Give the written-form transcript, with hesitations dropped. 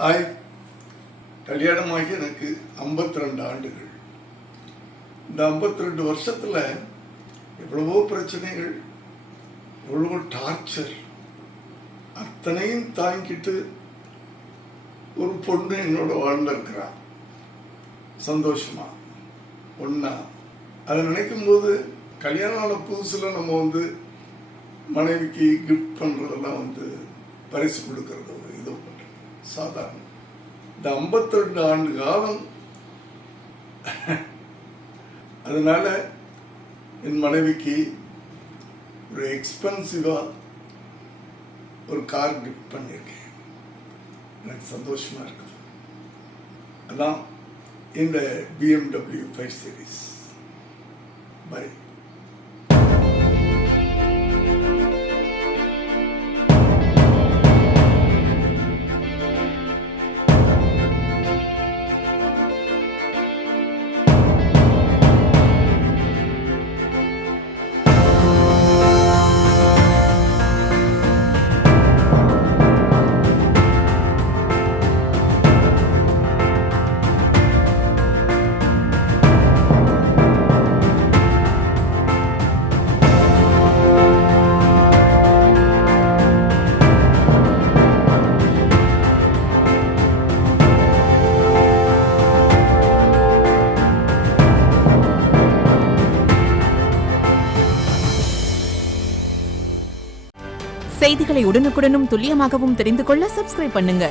Hi. கல்யாணமாகி எனக்கு 52 ஆண்டுகள். இந்த 52 வருஷத்தில் எவ்வளவோ பிரச்சனைகள், எவ்வளவோ டார்ச்சர், அத்தனையும் தாங்கிட்டு ஒரு பொண்ணு என்னோட வாழ்ந்திருக்கிறான் சந்தோஷமா ஒன்னா. அதை நினைக்கும் போது கல்யாணம் ஆன புதுசில் நம்ம மனைவிக்கு கிஃப்ட் பண்ணுறதெல்லாம் பரிசு கொடுக்கறது இது பண்ணுறது சாதாரணம். இந்த 52 ஆண்டு காலம் அதனால என் மனைவிக்கு ஒரு எக்ஸ்பென்சிவா ஒரு கார் கிஃப்ட் பண்ணியிருக்கேன். எனக்கு சந்தோஷமா இருக்குது. அதான் இந்த BMW 5 சீரிஸ். பை. செய்திகளை உடனுக்குடனும் துல்லியமாகவும் தெரிந்து கொள்ள சப்ஸ்கிரைப் பண்ணுங்க.